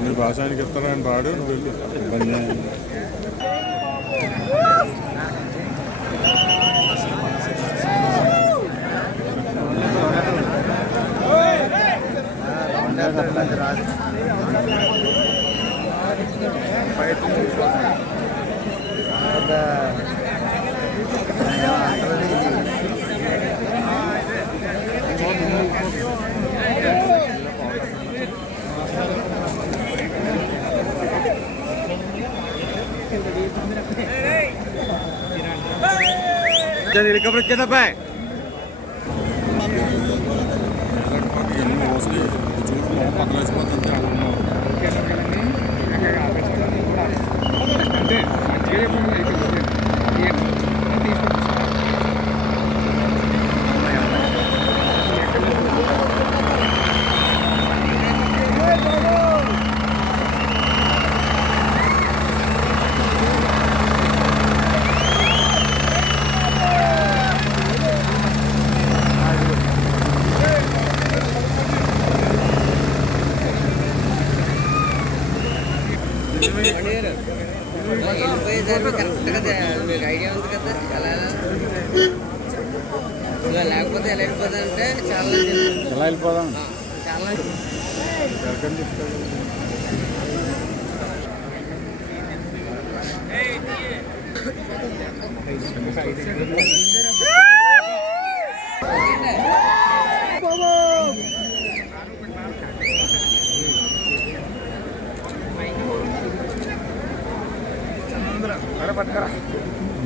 నీ భాష ఆయనకి ఇస్తాను ఆయన రాడు నువ్వు వెళ్ళి ఇబ్బంది ఏం- రికవరీ వచ్చేదప్పా ఎన్ని మోసలి చూడు పక్కలేసిపోతుంటే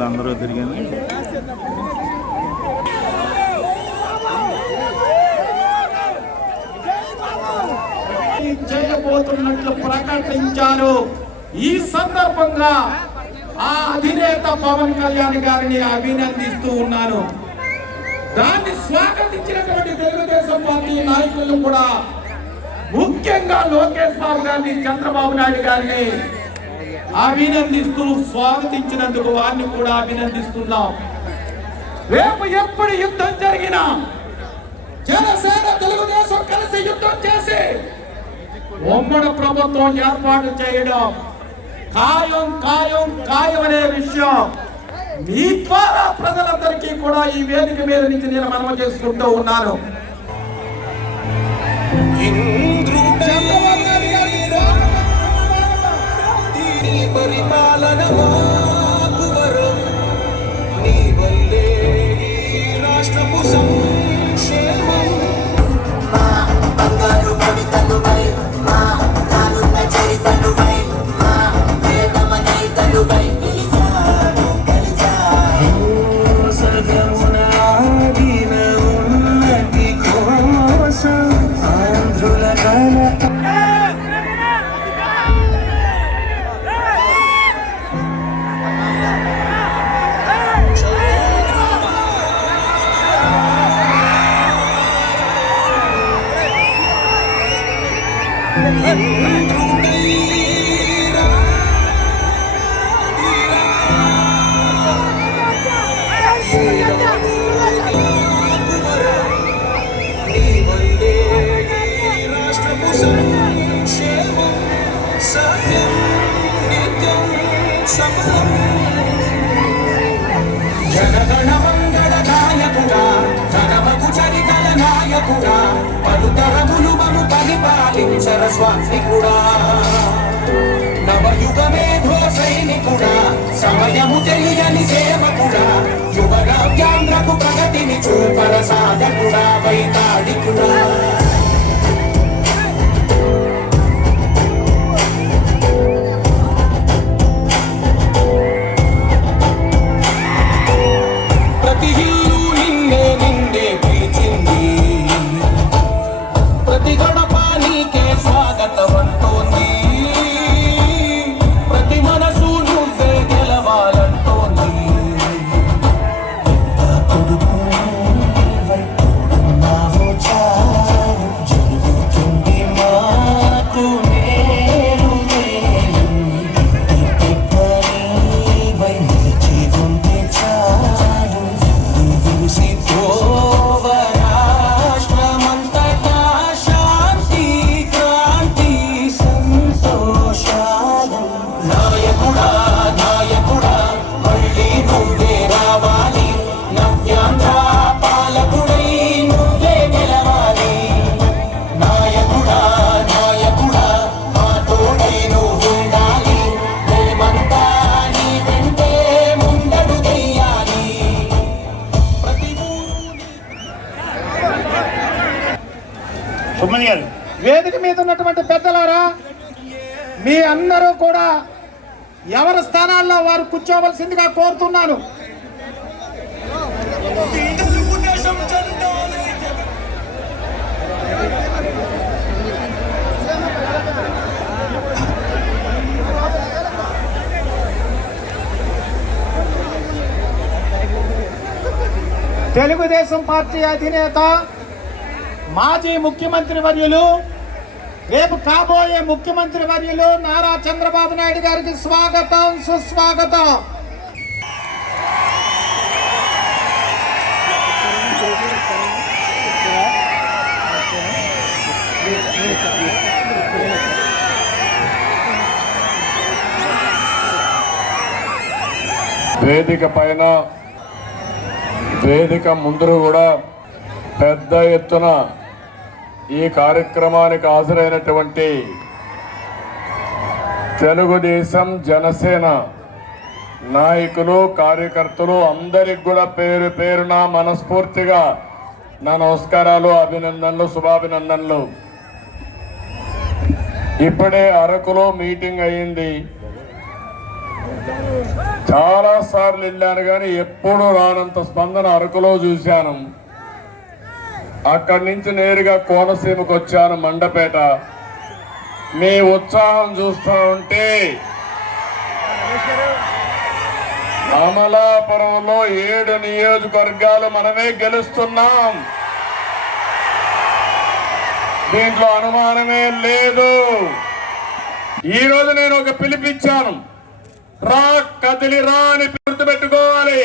అందరూ తిరిగాను. చేయబోతున్నట్లు ప్రకటించారు. ఈ సందర్భంగా ఆ అధినేత పవన్ కళ్యాణ్ గారిని అభినందిస్తూ ఉన్నాను. దాన్ని స్వాగతించినటువంటి తెలుగుదేశం పార్టీ నాయకులు కూడా ముఖ్యంగా లోకేష్ బాబు గారిని చంద్రబాబు నాయుడు గారిని అభినందిస్తూ స్వాగతించినందుకు వారిని కూడా అభినందిస్తున్నాం. రేపు ఎప్పుడు యుద్ధం జరిగినా జనసేన తెలుగుదేశం కలిసి యుద్ధం చేసి ఉమ్మడి ప్రభుత్వం ఏర్పాటు చేయడం ఖాయం ఖాయం ఖాయం అనే విషయం మీ ద్వారా ప్రజలందరికీ కూడా ఈ వేదిక మీద నుంచి నేను మనవ చేసుకుంటూ ఉన్నాను. పరిపాలన పరిపాలించర స్వామికుడా నవయుగ మేధో సైనికుడా సమయము తెలియని సేవకుడా యువరాజ్యాంధ్రకు ప్రగతిని చూపర సాధకుడా వైతాళికుడా. ఉన్నటువంటి పెద్దలారా మీ అందరూ కూడా ఎవరి స్థానాల్లో వారు కూర్చోవలసిందిగా కోరుతున్నాను. తెలుగుదేశం పార్టీ అధినేత మాజీ ముఖ్యమంత్రి వర్యులు రేపు కాబోయే ముఖ్యమంత్రి వర్యులు నారా చంద్రబాబు నాయుడు గారికి స్వాగతం సుస్వాగతం. వేదిక పైన వేదిక ముందు కూడా పెద్ద ఎత్తున ఈ కార్యక్రమానికి హాజరైనటువంటి తెలుగుదేశం జనసేన నాయకులు కార్యకర్తలు అందరికి కూడా పేరు పేరున మనస్ఫూర్తిగా నా నమస్కారాలు అభినందనలు శుభాభినందనలు. ఇప్పుడే అరకులో మీటింగ్ అయ్యింది చాలా సార్లు వెళ్ళాను కానీ ఎప్పుడూ రానంత స్పందన అరకులో చూశాను. అక్కడి నుంచి నేరుగా కోనసీమకు వచ్చాను మండపేట. మీ ఉత్సాహం చూస్తా ఉంటే అమలాపురంలో ఏడు నియోజకవర్గాలు మనమే గెలుస్తున్నాం. దీంట్లో అనుమానమే లేదు. ఈరోజు నేను ఒక పిలిపిచ్చాను రా కదిలి రా అని గుర్తుపెట్టుకోవాలి.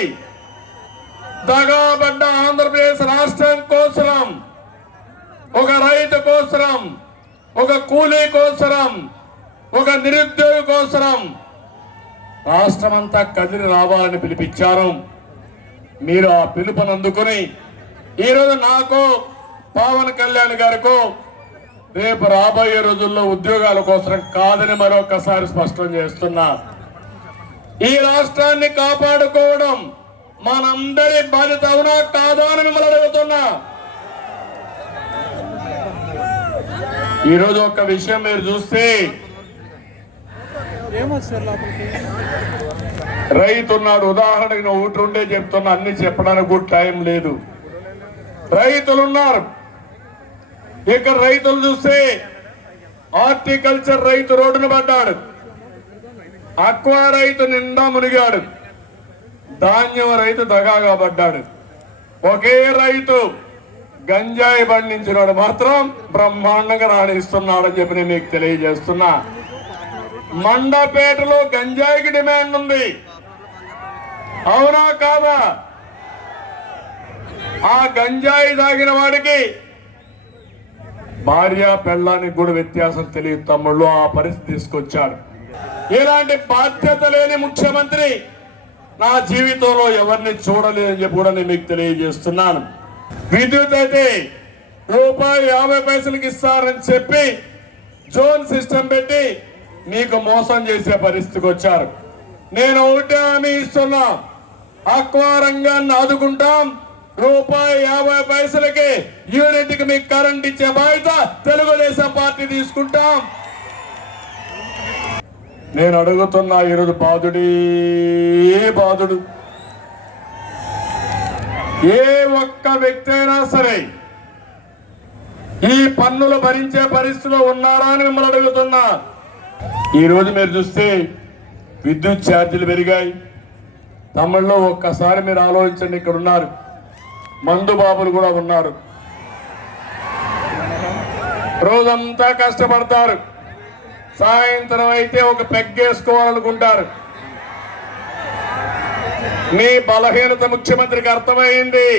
దగాబడ్డ ఆంధ్రప్రదేశ్ రాష్ట్రం కోసరం. ఒక రైతు కోసరం ఒక కూలీ కోసరం ఒక నిరుద్యోగి కోసరం. రాష్ట్రం అంతా కదిలి రావాలని పిలిపించారు. మీరు ఆ పిలుపును అందుకుని ఈరోజు నాకు పవన్ కళ్యాణ్ గారికి రేపు రాబోయే రోజుల్లో ఉద్యోగాల కోసం కాదని మరొకసారి స్పష్టం చేస్తున్నా. ఈ రాష్ట్రాన్ని కాపాడుకోవడం మనందరి బాధ్యత అవునా కాదా అని మిమ్మల్ని అడుగుతున్నా. ఈరోజు ఒక విషయం మీరు చూస్తే రైతున్నాడు. ఉదాహరణకి నువ్వు ఒకటి ఉండే చెప్తున్నా అన్ని చెప్పడానికి కూడా టైం లేదు. రైతులు ఉన్నారు ఇక్కడ రైతులు చూస్తే హార్టికల్చర్ రైతు రోడ్డును పడ్డాడు. అక్వా రైతు నిండా మునిగాడు. ధాన్యం రైతు దగాగా పడ్డాడు. ఒకే రైతు గంజాయి పండించినాడు మాత్రం బ్రహ్మాండంగా రాణిస్తున్నాడని చెప్పి నేను మీకు తెలియజేస్తున్నా. మండపేటలో గంజాయికి డిమాండ్ ఉంది. అవునా కాదా? ఆ గంజాయి తాగిన వాడికి భార్య పెళ్ళానికి కూడా వ్యత్యాసం తెలియదు తమ్ముళ్ళు ఆ పరిస్థితి తీసుకొచ్చాడు. ఇలాంటి బాధ్యత లేని ముఖ్యమంత్రి నా జీవితంలో ఎవరిని చూడలేదని చెప్పి కూడా నేను మీకు తెలియజేస్తున్నాను. విద్యుత్ అయితే రూపాయి యాభై పైసలకి ఇస్తారని చెప్పి జోన్ సిస్టమ్ పెట్టి మీకు మోసం చేసే పరిస్థితికి వచ్చారు. నేను ఒకటే హామీ ఇస్తున్నా. అక్వా రంగాన్ని ఆదుకుంటాం. రూపాయి యాభై పైసలకి యూనిట్కి మీకు కరెంట్ ఇచ్చే బాధ్యత తెలుగుదేశం పార్టీ తీసుకుంటాం. నేను అడుగుతున్నా ఈరోజు బాధుడే బాధుడు? ఏ ఒక్క వ్యక్తి అయినా సరే ఈ పన్నులు భరించే పరిస్థితిలో ఉన్నారా అని మిమ్మల్ని అడుగుతున్నా. ఈరోజు మీరు చూస్తే విద్యుత్ ఛార్జీలు పెరిగాయి. తమిళ్ళో ఒక్కసారి మీరు ఆలోచించండి ఇక్కడ ఉన్నారు. మందు బాబులు కూడా ఉన్నారు. రోజంతా కష్టపడతారు. సాయంత్రం అయితే ఒక పెగ్గేసుకోవాలనుకుంటారు. మీ బలహీనత ముఖ్యమంత్రికి అర్థమైంది.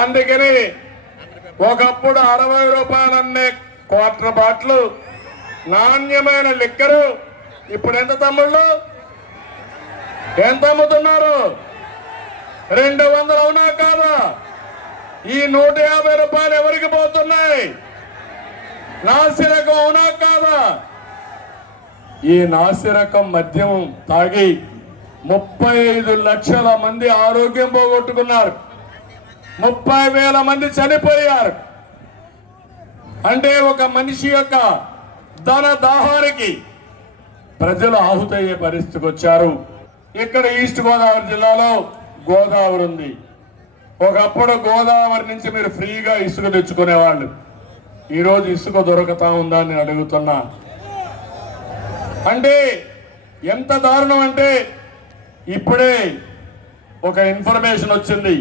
అందుకని ఒకప్పుడు అరవై రూపాయలు అమ్మే క్వార్టర్ బాట్లు నాణ్యమైన లిక్కరు ఇప్పుడు ఎంత తమ్ముళ్ళు? ఎంత అమ్ముతున్నారు? రెండు వందలు అవునా కాదా? ఈ నూట యాభై రూపాయలు ఎవరికి పోతున్నాయి? నాసిరకం అవునా కాదా? ఈ నాసిరకం మద్యం తాగి ముప్పై ఐదు లక్షల మంది ఆరోగ్యం పోగొట్టుకున్నారు. ముప్పై వేల మంది చనిపోయారు. అంటే ఒక మనిషి యొక్క ధన దాహానికి ప్రజలు ఆహుతయ్యే పరిస్థితికి వచ్చారు. ఇక్కడ ఈస్ట్ గోదావరి జిల్లాలో గోదావరి ఉంది. ఒకప్పుడు గోదావరి నుంచి మీరు ఫ్రీగా ఇసుక తెచ్చుకునేవాళ్ళు. ఈరోజు ఇసుక దొరకతా ఉందా అని నేను అడుగుతున్నా. అంటే ఎంత దారుణం అంటే ఇప్పుడే ఒక ఇన్ఫర్మేషన్ వచ్చింది.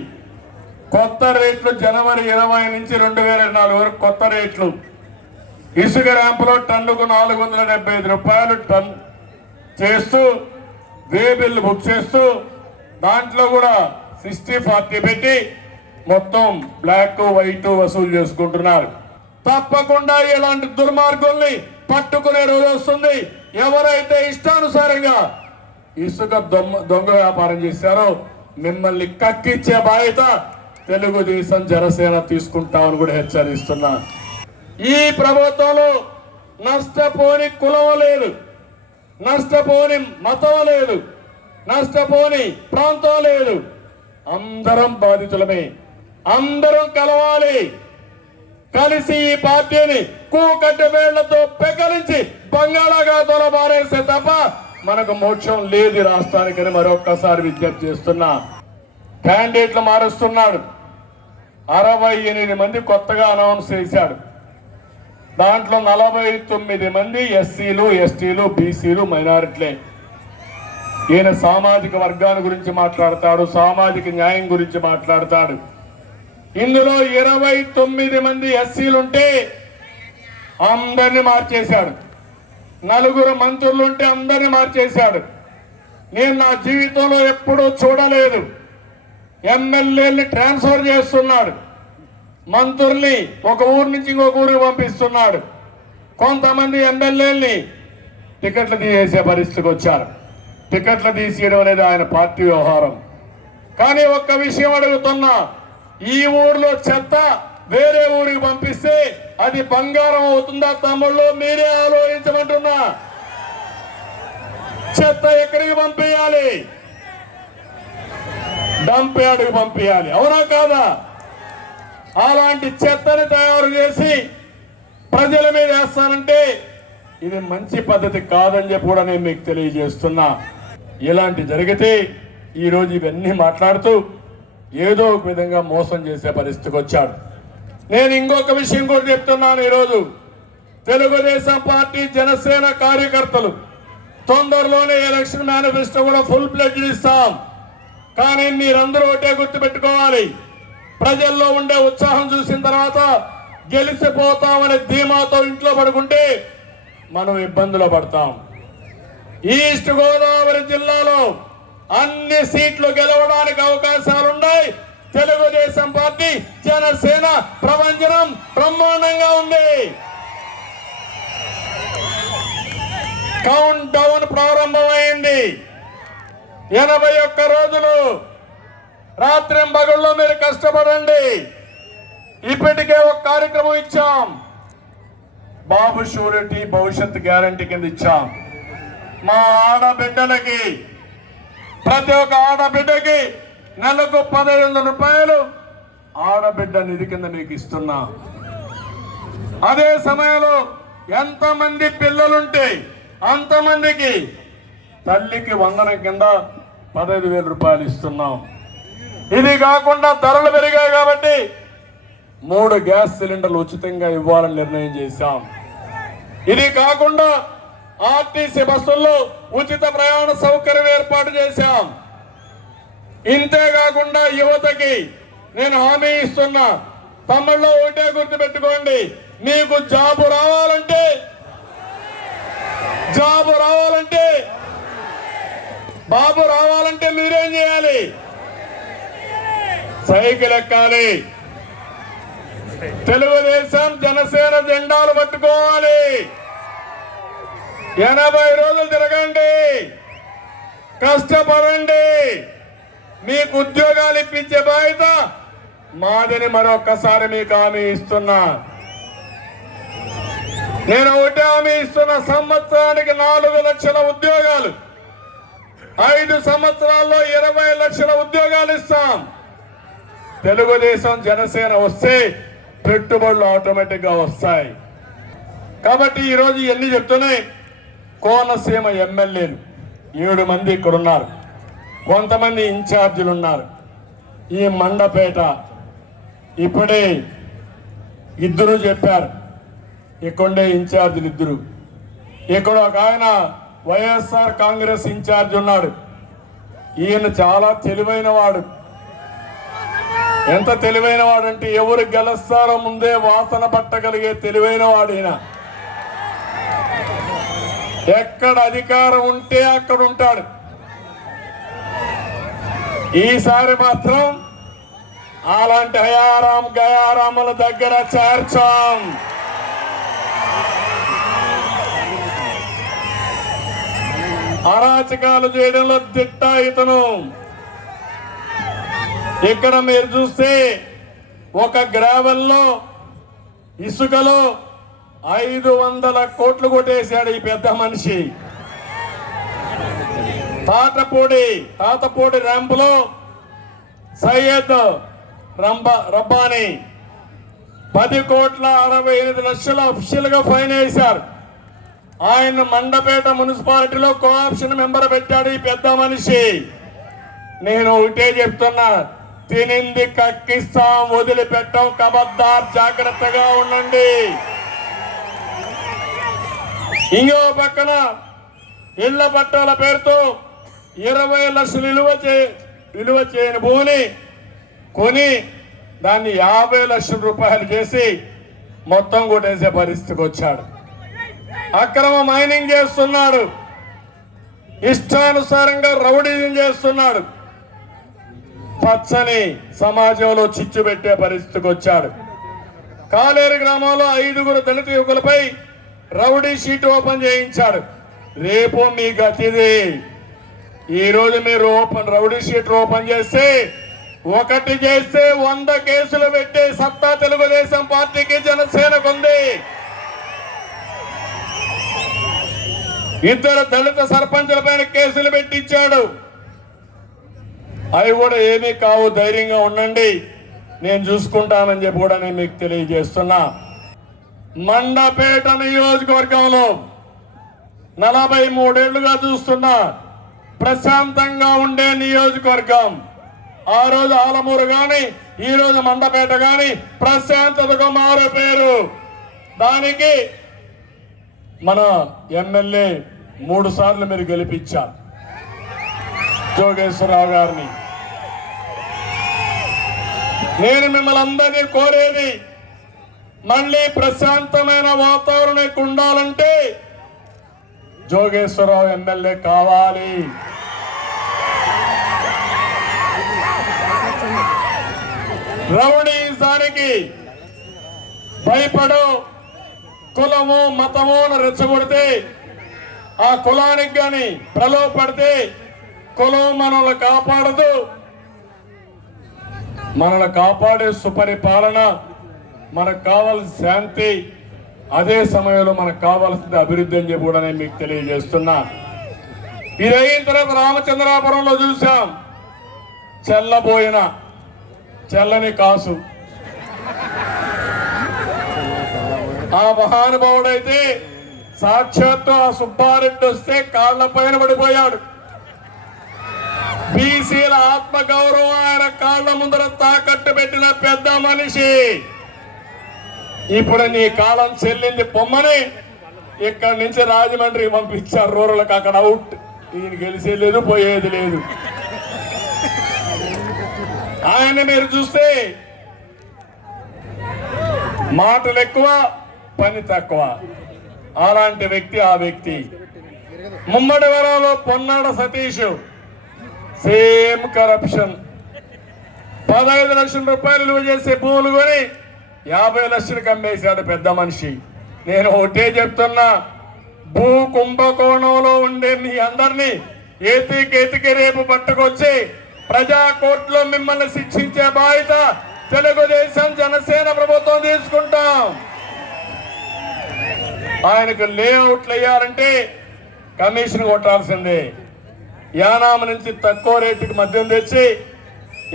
కొత్త రేట్లు జనవరి ఇరవై నుంచి రెండు వేల ఇరవై నాలుగు వరకు కొత్త రేట్లు. ఇసుక ర్యాంపులో టన్నుకు నాలుగు వందల డెబ్బై ఐదు రూపాయలు టన్ చేస్తూ వే బిల్లు బుక్ చేస్తూ దాంట్లో కూడా సిక్స్టీ ఫార్టీ పెట్టి మొత్తం బ్లాక్ వైట్ వసూలు చేసుకుంటున్నారు. తప్పకుండా ఇలాంటి దుర్మార్గుల్ని పట్టుకునే రోజు వస్తుంది. ఎవరైతే ఇష్టానుసారంగా ఇసుక దొంగ దొంగ వ్యాపారం చేశారో మిమ్మల్ని కక్కిచ్చే బాధ్యత తెలుగుదేశం జనసేన తీసుకుంటామని కూడా హెచ్చరిస్తున్నా. ఈ ప్రభుత్వంలో నష్టపోని కులం లేదు. నష్టపోని మతం లేదు. నష్టపోని ప్రాంతం లేదు. అందరం బాధితులమే. అందరం కలవాలి. కలిసి ఈ పార్టీని కూకట్ట వేళ్ళతో పెకలించి బంగాళాఖాతంలో మారేస్తే తప్ప మనకు మోక్షం లేదు రాష్ట్రానికని మరొక్కసారి విజ్ఞప్తి చేస్తున్నా. క్యాండిడేట్లు మారుస్తున్నాడు. అరవై ఎనిమిది మంది కొత్తగా అనౌన్స్ చేశాడు. దాంట్లో నలభై తొమ్మిది మంది ఎస్సీలు ఎస్టీలు బీసీలు మైనారిటీలే. ఈయన సామాజిక వర్గాల గురించి మాట్లాడతాడు సామాజిక న్యాయం గురించి మాట్లాడతాడు. ఇందులో ఇరవై తొమ్మిది మంది ఎస్సీలుంటే అందరిని మార్చేశాడు. నలుగురు మంత్రులుంటే అందరిని మార్చేశాడు. నేను నా జీవితంలో ఎప్పుడూ చూడలేదు. ఎమ్మెల్యేని ట్రాన్స్ఫర్ చేస్తున్నాడు. మంత్రుల్ని ఒక ఊరు నుంచి ఇంకొక ఊరికి పంపిస్తున్నాడు. కొంతమంది ఎమ్మెల్యేలని టికెట్లు తీసేసే పరిస్థితికి వచ్చారు. టికెట్లు తీసేయడం అనేది ఆయన పార్టీ వ్యవహారం. కానీ ఒక్క విషయం అడుగుతున్నా. ఈ ఊర్లో చెత్త వేరే ఊరికి పంపిస్తే అది బంగారం అవుతుందా తమ్ముళ్ళు? మీరే ఆలోచించమంటున్నా. చెత్త ఎక్కడికి పంపించాలి డంప్ యార్డ్కి పంపించాలి అవునా కాదా? అలాంటి చెత్తని తయారు చేసి ప్రజల మీద వేస్తానంటే ఇది మంచి పద్ధతి కాదని చెప్పి కూడా నేను మీకు తెలియజేస్తున్నా. ఇలాంటి జరిగితే ఈరోజు ఇవన్నీ మాట్లాడుతూ ఏదో ఒక విధంగా మోసం చేసే పరిస్థితికి వచ్చాడు. నేను ఇంకొక విషయం కూడా చెప్తున్నాను ఈరోజు. తెలుగుదేశం పార్టీ జనసేన కార్యకర్తలు తొందరలోనే ఎలక్షన్ మేనిఫెస్టో కూడా ఫుల్ ప్లెడ్జ్ ఇస్తాం. కానీ మీరందరూ ఒకటే గుర్తుపెట్టుకోవాలి. ప్రజల్లో ఉండే ఉత్సాహం చూసిన తర్వాత గెలిచిపోతామనే ధీమాతో ఇంట్లో పడుకుంటే మనం ఇబ్బందులు పడతాం. ఈస్ట్ గోదావరి జిల్లాలో అన్ని సీట్లు గెలవడానికి అవకాశాలున్నాయి. తెలుగుదేశం పార్టీ జనసేన ప్రపంచం బ్రహ్మాండంగా ఉంది. కౌంట్ డౌన్ ప్రారంభమైంది. ఎనభై ఒక్క రోజులు రాత్రింబగళ్ళు మీరు కష్టపడండి. ఇప్పటికే ఒక కార్యక్రమం ఇచ్చాం. బాబు షూరిటీ భవిష్యత్ గ్యారంటీ కింద ఇచ్చాం. మా ఆడబిడ్డలకి ప్రతి ఒక్క ఆడబిడ్డకి నెలకు పదహైదు వందల రూపాయలు ఆడబిడ్డ నిధి కింద మీకు ఇస్తున్నా. అదే సమయంలో ఎంతమంది పిల్లలుంటే అంతమందికి తల్లికి వందనం కింద పదహైదు వేల రూపాయలు ఇస్తున్నాం. ఇది కాకుండా ధరలు పెరిగాయి కాబట్టి మూడు గ్యాస్ సిలిండర్లు ఉచితంగా ఇవ్వాలని నిర్ణయం చేశాం. ఇది కాకుండా ఆర్టీసీ బస్సుల్లో ఉచిత ప్రయాణ సౌకర్యం ఏర్పాటు చేశాం. ఇంతే కాకుండా యువతకి నేను హామీ ఇస్తున్నా. తమ్ముళ్ళు ఒకటే గుర్తు పెట్టుకోండి మీకు జాబు రావాలంటే జాబు రావాలంటే బాబు రావాలంటే మీరేం చేయాలి? సైకిల్ ఎక్కాలి. తెలుగుదేశం జనసేన జెండాలు పట్టుకోవాలి. ఎనభై రోజులు తిరగండి. కష్టపడండి. మీకు ఉద్యోగాలు ఇప్పించే బాధ్యత మాదని మరొకసారి మీకు హామీ ఇస్తున్నా. నేను ఒకటి హామీ ఇస్తున్న సంవత్సరానికి నాలుగు లక్షల ఉద్యోగాలు. ఐదు సంవత్సరాల్లో ఇరవై లక్షల ఉద్యోగాలు ఇస్తాం. తెలుగుదేశం జనసేన వస్తే పెట్టుబడులు ఆటోమేటిక్గా వస్తాయి. కాబట్టి ఈరోజు ఇవన్నీ చెప్తున్నాయి. కోనసీమ ఎమ్మెల్యేలు ఏడు మంది ఇక్కడ ఉన్నారు కొంతమంది ఇన్ఛార్జీలు ఉన్నారు ఈ మండపేట ఇప్పుడే ఇద్దరు చెప్పారు. ఇక్కడే ఇన్ఛార్జీలు ఇద్దరు. ఇక్కడ ఒక ఆయన వైఎస్ఆర్ కాంగ్రెస్ ఇన్ఛార్జ్ ఉన్నాడు. ఈయన చాలా తెలివైన వాడు ఎంత తెలివైన వాడంటే ఎవరు గెలుస్తారో ముందే వాసన పట్టగలిగే తెలివైన వాడు ఈయన ఎక్కడ అధికారం ఉంటే అక్కడ ఉంటాడు. ఈసారి మాత్రం అలాంటి హయారాం గయారాముల దగ్గర చేర్చాం. అరాచకాలు చేయడంలో తిట్ట ఇతను. ఇక్కడ మీరు చూస్తే ఒక గ్రావెల్లో ఇసుకలో ఐదు వందల కోట్లు కొట్టేశాడు ఈ పెద్ద మనిషి. తాటపూడి తాతపూడి ర్యాంపులో సయ్యద్ రంబ రబ్బాని పది కోట్ల అరవై ఎనిమిది లక్షల అఫిషియల్గా ఫైన్ వేశారు. ఆయన మండపేట మున్సిపాలిటీలో కోఆప్షన్ మెంబర్ పెట్టాడు ఈ పెద్ద మనిషి. నేను ఒకటే చెప్తున్నా తినింది కక్కిస్తాం వదిలిపెట్టాం కబద్దార్ జాగ్రత్తగా ఉండండి. ఇంకో పక్కన ఇళ్ళ పట్టాల పేరుతో ఇరవై లక్షలు విలువ చే విలువ చేయని భూమిని కొని దాన్ని యాభై లక్షల రూపాయలు చేసి మొత్తం కొట్టేసే పరిస్థితికి వచ్చాడు. అక్రమ మైనింగ్ చేస్తున్నాడు. ఇష్టానుసారంగా రౌడీజం చేస్తున్నాడు. పచ్చని సమాజంలో చిచ్చు పెట్టే పరిస్థితికి వచ్చాడు. కాలేరు గ్రామంలో ఐదుగురు దళిత యువకులపై రౌడీ షీట్ ఓపెన్ చేయించాడు. రేపు మీ గతిది. ఈరోజు మీరు ఓపెన్ రౌడీ షీట్ ఓపెన్ చేస్తే ఒకటి చేస్తే వంద కేసులు పెట్టే సత్తా తెలుగుదేశం పార్టీకి జనసేనకు ఉంది. ఇద్దరు దళిత సర్పంచుల పైన కేసులు పెట్టించాడు. అవి కూడా ఏమీ కావు ధైర్యంగా ఉండండి. నేను చూసుకుంటానని చెప్పి కూడా నేను మీకు తెలియజేస్తున్నా. మండపేట నియోజకవర్గంలో నలభై మూడేళ్ళుగా చూస్తున్నా ప్రశాంతంగా ఉండే నియోజకవర్గం. ఆ రోజు ఆలమూరు గాని ఈ రోజు మండపేట గాని ప్రశాంతతకు మారు పేరు. దానికి మన ఎమ్మెల్యే మూడు సార్లు మీరు గెలిపించారు. జోగేశ్వరరావు గారిని. నేను మిమ్మల్ని అందరినీ కోరేది మళ్ళీ ప్రశాంతమైన వాతావరణం ఉండాలంటే జోగేశ్వరరావు ఎమ్మెల్యే కావాలి. రౌడీజానికి భయపడు కులము మతము రెచ్చగొడితే ఆ కులానికి కానీ ప్రలోభపడితే కులం మనల్ని కాపాడదు. మనల్ని కాపాడే సుపరిపాలన మనకు కావాల్సిన శాంతి అదే సమయంలో మనకు కావాల్సింది అభివృద్ధి అని చెప్పి కూడా నేను మీకు తెలియజేస్తున్నా. ఇది అయిన తర్వాత రామచంద్రాపురంలో చూసాం. చెల్లబోయిన చెల్లని కాసు. ఆ మహానుభావుడైతే సాక్షాత్తు ఆ సుబ్బారెడ్డి వస్తే కాళ్ళ పైన పడిపోయాడు. బీసీల ఆత్మగౌరవం ఆయన కాళ్ళ ముందర తాకట్టు పెట్టిన పెద్ద మనిషి. ఇప్పుడు నీ కాలం చెల్లింది పొమ్మని. ఇక్కడి నుంచి రాజమండ్రి పంపించారు రూరల్కి అక్కడ అవుట్. ఈయన గెలిచే లేదు పోయేది లేదు. ఆయన మీరు చూస్తే మాటలు ఎక్కువ పని తక్కువ. అలాంటి వ్యక్తి ఆ వ్యక్తి. ముమ్మడి వరంలో పొన్నాడ సతీష్. సేమ్ కరప్షన్ పదహైదు లక్షల రూపాయలు చేసే భూములు కొని యాభై లక్షలకు అమ్మేశాడు పెద్ద మనిషి. నేను ఒకటే చెప్తున్నా భూ కుంభకోణంలో ఉండే మీ అందరినీ ఏతికేతికి రేపు పట్టుకొచ్చి ప్రజా కోర్టులో మిమ్మల్ని శిక్షించే బాధ్యత తెలుగుదేశం జనసేన ప్రభుత్వం తీసుకుంటాం. ఆయనకు లేఅవుట్లు అయ్యారంటే కమిషన్ కొట్టాల్సిందే. యానామ నుంచి తక్కువ రేటుకి మద్యం తెచ్చి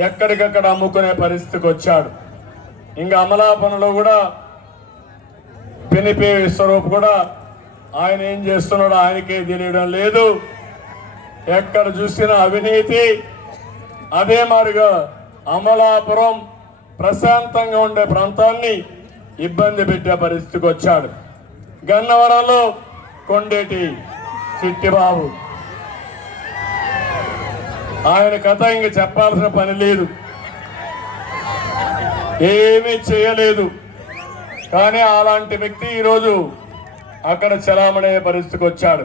ఎక్కడికక్కడ అమ్ముకునే పరిస్థితికి వచ్చాడు. ఇంకా అమలాపనలో కూడా పినిపే విశ్వరూప్ కూడా ఆయన ఏం చేస్తున్నాడో ఆయనకే తెలియడం లేదు. ఎక్కడ చూసినా అవినీతి. అదే మారిగా అమలాపురం ప్రశాంతంగా ఉండే ప్రాంతాన్ని ఇబ్బంది పెట్టే పరిస్థితికి వచ్చాడు. గన్నవరంలో కొండేటి చిట్టిబాబు. ఆయన కథ ఇంక చెప్పాల్సిన పని లేదు. ఏమీ చేయలేదు. కానీ అలాంటి వ్యక్తి ఈరోజు అక్కడ చలామణే పరిస్థితికి వచ్చాడు.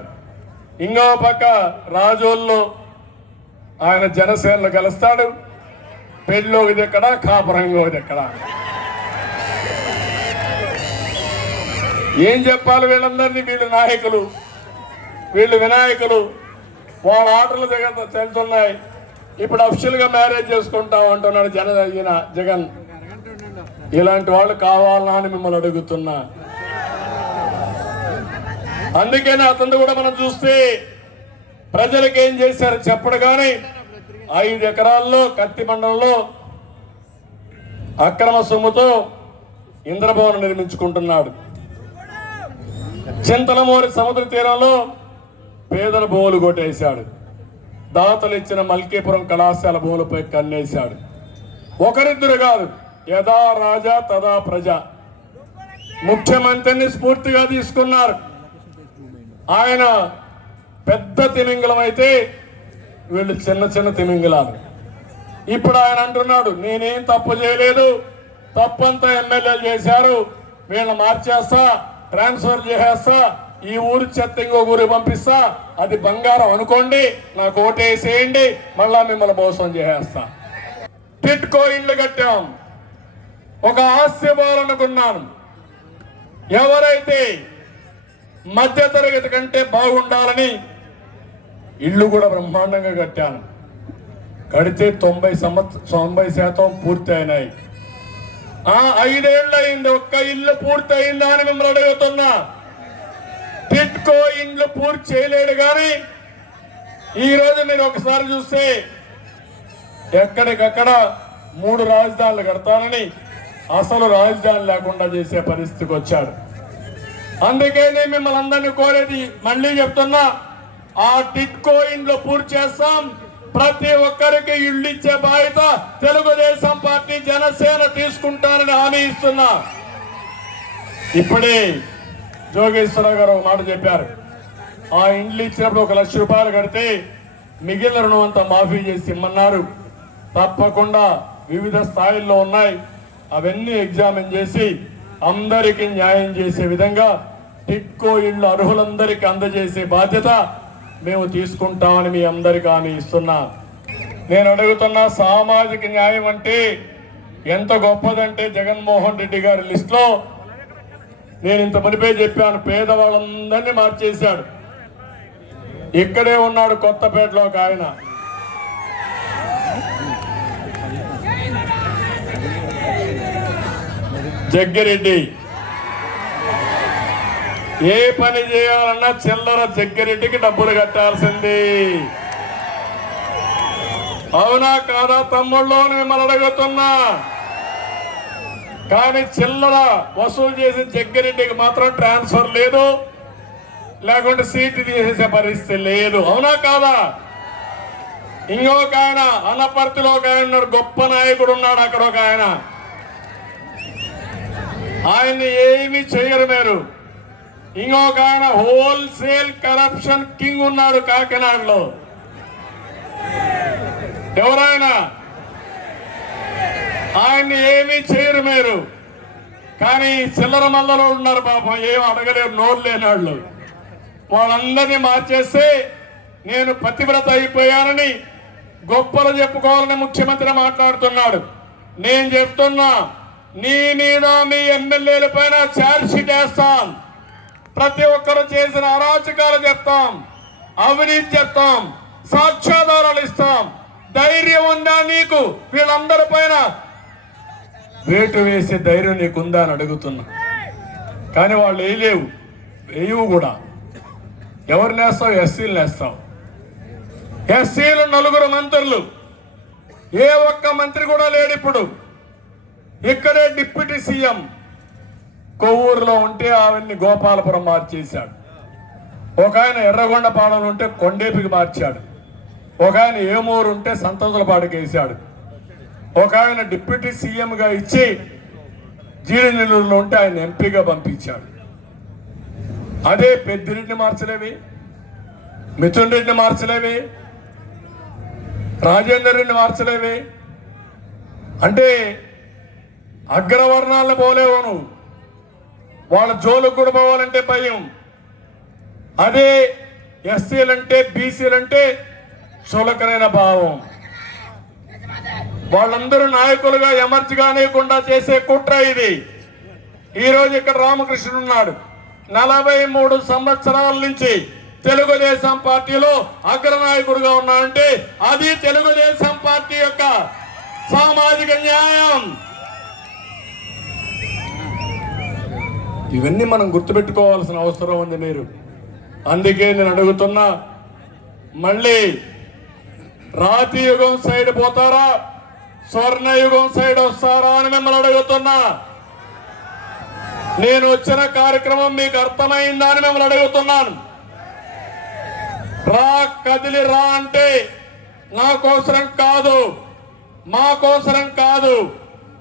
ఇంకో పక్క రాజోల్లో ఆయన జనసేనలు కలుస్తాడు పెళ్ళోకి ఎక్కడ కాపురంగోది ఎక్కడ ఏం చెప్పాలి వీళ్ళందరినీ? వీళ్ళు నాయకులు. వీళ్ళు వినాయకులు. వాళ్ళ ఆటలు జగన్ తెలుతున్నాయి ఇప్పుడు అఫిషియల్గా మ్యారేజ్ చేసుకుంటాం అంటున్నాడు జన జగన్. ఇలాంటి వాళ్ళు కావాలా అని మిమ్మల్ని అడుగుతున్నా. అందుకనే అతను కూడా మనం చూస్తే ప్రజలకు ఏం చేశారు చెప్పడు కానీ ఐదు ఎకరాల్లో కత్తి మండలంలో అక్రమ సొమ్ముతో ఇంద్రభవనం నిర్మించుకుంటున్నాడు. చింతలమూరి సముద్ర తీరంలో పేదల భూములు కొట్టేశాడు. దాతలు ఇచ్చిన మల్కీపురం కళాశాల భూములపై కన్నేశాడు. ఒకరిద్దరు కాదు యథా రాజా తదా ప్రజ. ముఖ్యమంత్రిని స్ఫూర్తిగా తీసుకున్నారు. ఆయన పెద్ద తిమింగలం అయితే వీళ్ళు చిన్న చిన్న తిమింగలాలు. ఇప్పుడు ఆయన అంటున్నాడు నేనేం తప్పు చేయలేదు. తప్పంతా ఎమ్మెల్యేలు చేశారు. వీళ్ళని మార్చేస్తా ట్రాన్స్ఫర్ చేసేస్తా ఈ ఊరు చెత్త ఇంకో ఊరికి పంపిస్తా. అది బంగారం అనుకోండి నాకు ఓటేసేయండి మళ్ళా మిమ్మల్ని మోసం చేసేస్తా. టిట్కో ఇల్లు కట్టాం. ఒక ఆస్యపోవాలనుకున్నాను ఎవరైతే మధ్యతరగతి కంటే బాగుండాలని ఇల్లు కూడా బ్రహ్మాండంగా కట్టాను. కడితే తొంభై సంవత్స తొంభై శాతం పూర్తి అయినాయి ఆ ఐదేళ్ళు అయింది ఒక్క ఇల్లు పూర్తి అయిందా అని మిమ్మల్ని అడుగుతున్నా. టిట్కో ఇండ్లు పూర్తి చేయలేడు కానీ ఈ రోజు మీరు ఒకసారి చూస్తే ఎక్కడికక్కడ మూడు రాజధానులు కడతానని అసలు రాజధాని లేకుండా చేసే పరిస్థితికి వచ్చాడు. అందుకనే మిమ్మల్ని అందరినీ కోరేది మళ్ళీ చెప్తున్నా ఆ టిట్కో ఇండ్లు పూర్తి చేస్తాం. ప్రతి ఒక్కరికి ఇళ్ళు ఇచ్చే బాధ్యత తెలుగుదేశం పార్టీ జనసేన తీసుకుంటారని హామీ ఇస్తున్నా. ఇప్పుడే జోగేశ్వరరావు గారు ఒక మాట చెప్పారు. ఆ ఇండ్లు ఇచ్చినప్పుడు ఒక లక్ష రూపాయలు కడితే మిగిలిన రుణం అంతా మాఫీ చేసి ఇమ్మన్నారు. తప్పకుండా వివిధ స్థాయిల్లో ఉన్నాయి. అవన్నీ ఎగ్జామిన్ చేసి అందరికీ న్యాయం చేసే విధంగా టిక్కో ఇళ్ళు అర్హులందరికీ అందజేసే బాధ్యత మేము తీసుకుంటామని మీ అందరికీ హామీ ఇస్తున్నా. నేను అడుగుతున్న సామాజిక న్యాయం అంటే ఎంత గొప్పదంటే జగన్మోహన్ రెడ్డి గారి లిస్టులో నేను ఇంత మునిపే చెప్పాను పేదవాళ్ళందరినీ మార్చేశాడు. ఇక్కడే ఉన్నాడు కొత్తపేటలో ఒక ఆయన. జగ్గిరెడ్డి. ఏ పని చేయాలన్నా చిల్లర జగ్గిరెడ్డికి డబ్బులు కట్టాల్సింది. అవునా కాదా తమ్ముళ్ళు మిమ్మల్ని అడుగుతున్నా. కానీ చిల్లర వసూలు చేసిన జగ్గిరెడ్డికి మాత్రం ట్రాన్స్ఫర్ లేదు. లేకుంటే సీటు తీసేసే పరిస్థితి లేదు. అవునా కాదా? ఇంకొక ఆయన అనపర్తిలో ఒక ఆయన ఉన్నాడు గొప్ప నాయకుడు ఉన్నాడు అక్కడ ఒక ఆయన. ఆయన్ని ఏమి చేయరు మీరు. ఇంకొక ఆయన హోల్సేల్ కరప్షన్ కింగ్ ఉన్నాడు కాకినాడలో. ఎవరైనా? ఆయన్ని ఏమీ చేయరు మీరు. కానీ చిల్లర మల్లలో ఉన్నారు పాపం ఏం అడగలేరు నోరు లేని వాళ్ళు. వాళ్ళందరినీ మార్చేస్తే నేను పతివ్రత అయిపోయానని గొప్పలు చెప్పుకోవాలని ముఖ్యమంత్రి మాట్లాడుతున్నాడు. నేను చెప్తున్నా నీ మీద మీ ఎమ్మెల్యేల పైన ఛార్జ్ షీట్ వేస్తాం. ప్రతి ఒక్కరు చేసిన అరాచకాలు చెప్తాం. అవినీతి చెప్తాం. సాక్ష్యాధారాలు ఇస్తాం. ధైర్యం ఉందా నీకు? వీళ్ళందరి పైన వేటు వేసే ధైర్యం నీకుందా అని అడుగుతున్నా. కానీ వాళ్ళు వేయలేవు. వేయవు కూడా. ఎవరు నేస్తావు ఎస్సీలు నేస్తావు ఎస్సీలు నలుగురు మంత్రులు. ఏ ఒక్క మంత్రి కూడా లేడు ఇప్పుడు. ఇక్కడే డిప్యూటీ సీఎం కొవ్వూరులో ఉంటే ఆవిడ్ని గోపాలపురం మార్చేశాడు. ఒక ఆయన ఎర్రగొండపాలెంలో ఉంటే కొండేపికి మార్చాడు. ఒక ఆయన ఏమూరు ఉంటే సంతోషలపాడుకి వేశాడు ఒక ఆయన డిప్యూటీ సీఎంగా ఇచ్చి జీడినెల్లూరులో ఉంటే ఆయన ఎంపీగా పంపించాడు. అదే పెద్దిరెడ్డిని మార్చలేవి మిథున్ రెడ్డిని మార్చలేవి రాజేందర్ రెడ్డిని మార్చలేవి. అంటే అగ్రవర్ణాలను పోలేవను. వాళ్ళ జోలుకు కూడా పోవాలంటే భయం. అదే ఎస్సీలంటే బీసీలంటే చులకనైన భావం. వాళ్ళందరూ నాయకులుగా ఎమర్జ్ కానివ్వకుండా చేసే కుట్ర ఇది. ఈరోజు ఇక్కడ రామకృష్ణుడు ఉన్నాడు. నలభై మూడు సంవత్సరాల నుంచి తెలుగుదేశం పార్టీలో అగ్రనాయకుడుగా ఉన్నాడంటే అది తెలుగుదేశం పార్టీ యొక్క సామాజిక న్యాయం. ఇవన్నీ మనం గుర్తుపెట్టుకోవాల్సిన అవసరం ఉంది మీరు. అందుకే నేను అడుగుతున్నా మళ్ళీ రాతి యుగం సైడ్ పోతారా? స్వర్ణ యుగం సైడ్ వస్తారా అని మిమ్మల్ని అడుగుతున్నా. నేను వచ్చిన కార్యక్రమం మీకు అర్థమైందా అని మిమ్మల్ని అడుగుతున్నాను. రా కదిలి రా అంటే నా కోసరం కాదు మా కోసరం కాదు.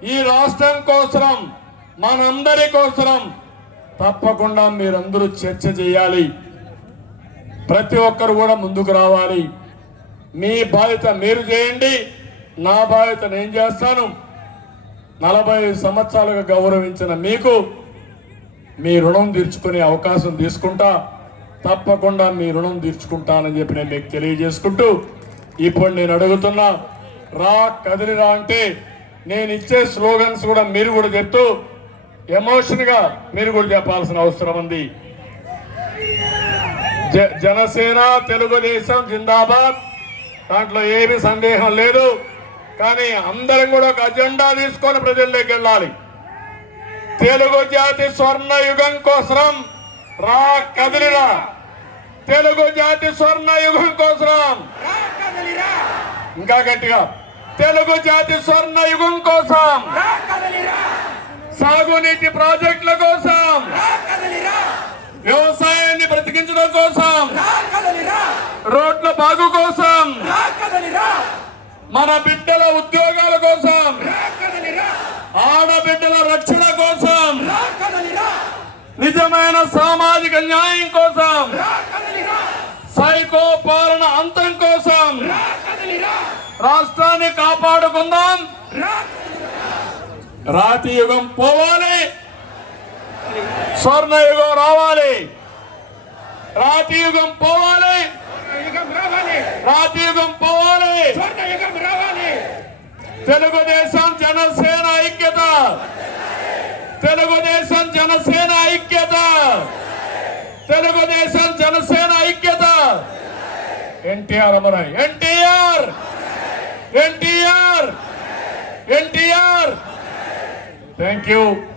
ఈ రాష్ట్రం కోసరం మనందరి కోసరం. తప్పకుండా మీరందరూ చర్చ చేయాలి. ప్రతి ఒక్కరు కూడా ముందుకు రావాలి. మీ బాధ్యత మీరు చేయండి. నా బాధ్యత నేను చేస్తాను. నలభై సంవత్సరాలుగా గౌరవించిన మీకు మీ రుణం తీర్చుకునే అవకాశం తీసుకుంటా తప్పకుండా మీ రుణం తీర్చుకుంటానని చెప్పి నేను మీకు తెలియజేసుకుంటూ ఇప్పుడు నేను అడుగుతున్నా రా కదిలిరా అంటే నేను ఇచ్చే స్లోగన్స్ కూడా మీరు కూడా చెప్తూ ఎమోషన్గా మీరు కూడా చెప్పాల్సిన అవసరం ఉంది. జ- జనసేన తెలుగుదేశం జిందాబాద్. దాంట్లో ఏమీ సందేహం లేదు. కానీ అందరం కూడా ఒక అజెండా తీసుకొని ప్రజల్లోకి వెళ్ళాలి. తెలుగు జాతి స్వర్ణ యుగం కోసం రా కదిలిరా. తెలుగు జాతి స్వర్ణ యుగం కోసం ఇంకా గట్టిగా తెలుగు జాతి స్వర్ణ యుగం కోసం సాగునీటి ప్రాజెక్టుల కోసం. వ్యవసాయాన్ని బ్రతికించడం కోసం. రోడ్ల బాగు కోసం. మన బిడ్డల ఉద్యోగాల కోసం. ఆడబిడ్డల రక్షణ కోసం. నిజమైన సామాజిక న్యాయం కోసం. సైకో పాలన అంతం కోసం. రాష్ట్రాన్ని కాపాడుకుందాం. రాతి యుగం పోవాలి. స్వర్ణ యుగం రావాలి. రాతి యుగం పోవాలి రాతి యుగం పోవాలి. తెలుగుదేశం జనసేన ఐక్యత. తెలుగుదేశం జనసేన ఐక్యత. తెలుగుదేశం జనసేన ఐక్యత. ఎన్టీఆర్ అమరాయ్. ఎన్టీఆర్. ఎన్టీఆర్. ఎన్టీఆర్. Thank you.